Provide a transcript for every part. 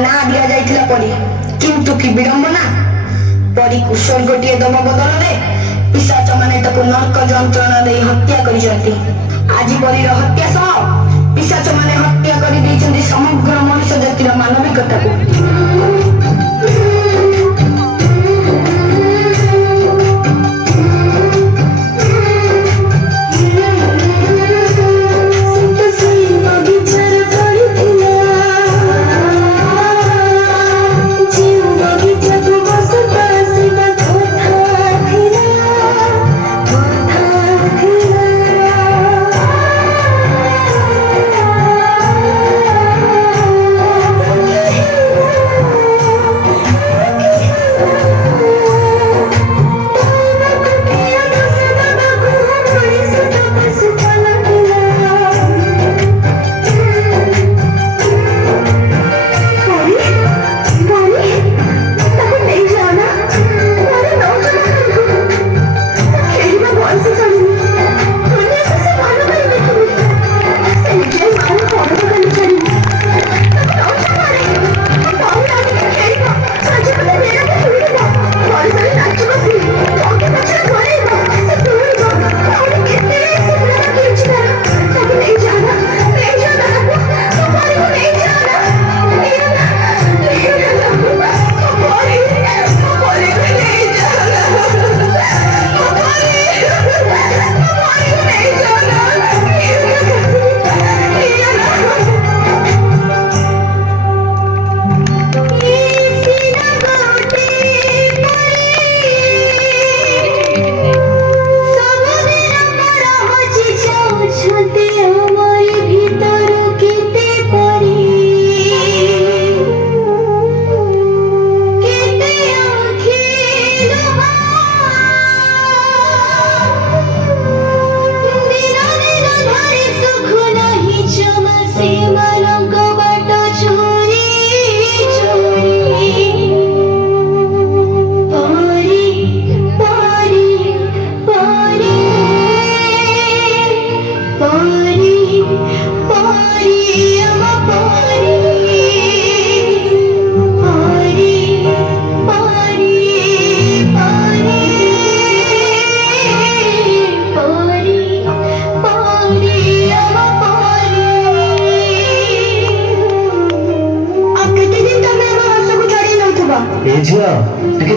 ना दिया जाइथिला परी किंतु कि विडंबना परी को स्वर्गटीय दम बदल में पिशाच माने ताको नरक जंत्रणा दे हत्या करिसंती। आज परी हत्या सह पिशाच माने हत्या करि दैछंती समग्र मनुष्य जातिर मानविकता को।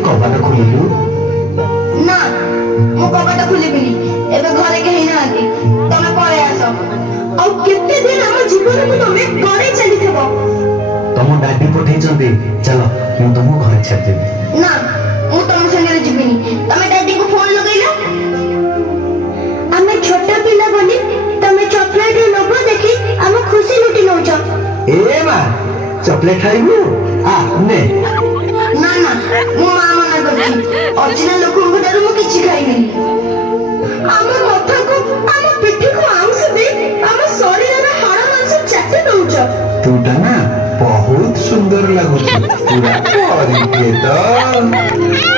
कबाट खोलू ना मो कबाट खोलिबिनी एबे घरे केही नांती तमे पळे आसो आ केते दिन हम जीवन को तमे घरे चली थबो तम डाडी पठै चंदी चलो मु तुम घरे छाड़ देबी ना मु तम संगे जीबिनी तमे डाडी को फोन लगैला हमें छोटा पिला बनी तमे चॉकलेट लोभ देखी हम खुशी लुटी नौछ ए मां चॉकलेट खाइबू आ ने ना ना मो मां मना करछि ओरिजिनल लोकन को दारू मु किछि खाइबिनी हम माथा को हम पिठी को आंस दे हम शरीर रे हाड़ मांस चाटे दउछ तूटा ना बहुत सुंदर लागुछ पूरा परी के तो